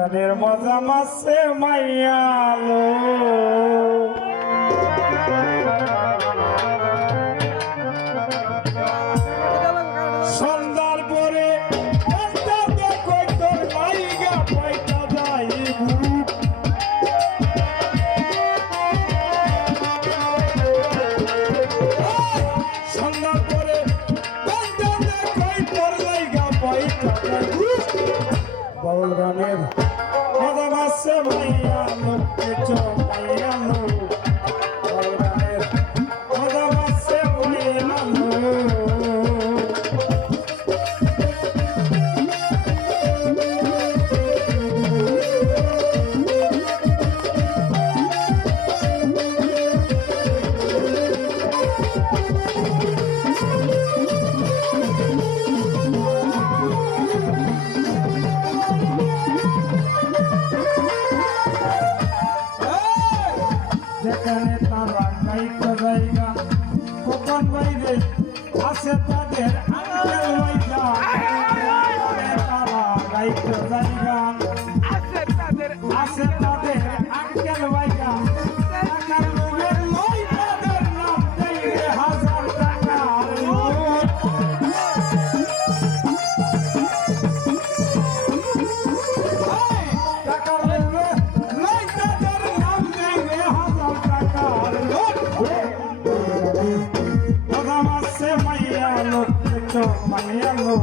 গানের মজা মাসে মাইয়ালো সন্ধ্যার পরে সন্ধ্যার মজা কোপন বাইরে আছে তাদের আঙ্কেল মাসে মাইয়া লোক দেখো মাইয়া লোক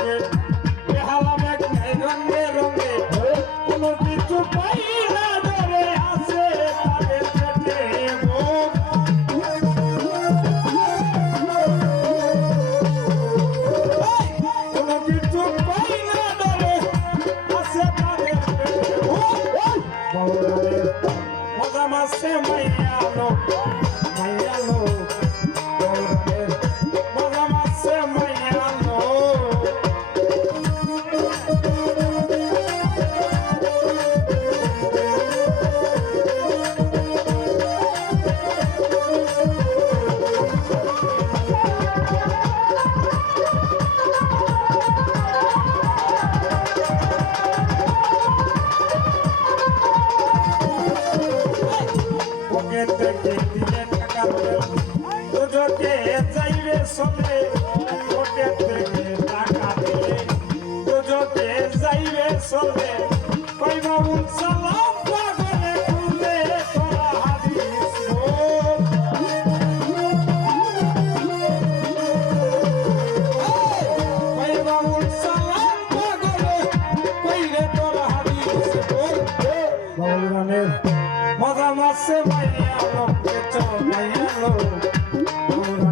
পাকের সঙ্গে বেহালা ব্যাগ পকেট থেকে দিলে টাকা যাইবে সবে বাউল গানের মজা মাসে ভাইয়া পেটো মাইয়ালো ওরানের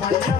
মজা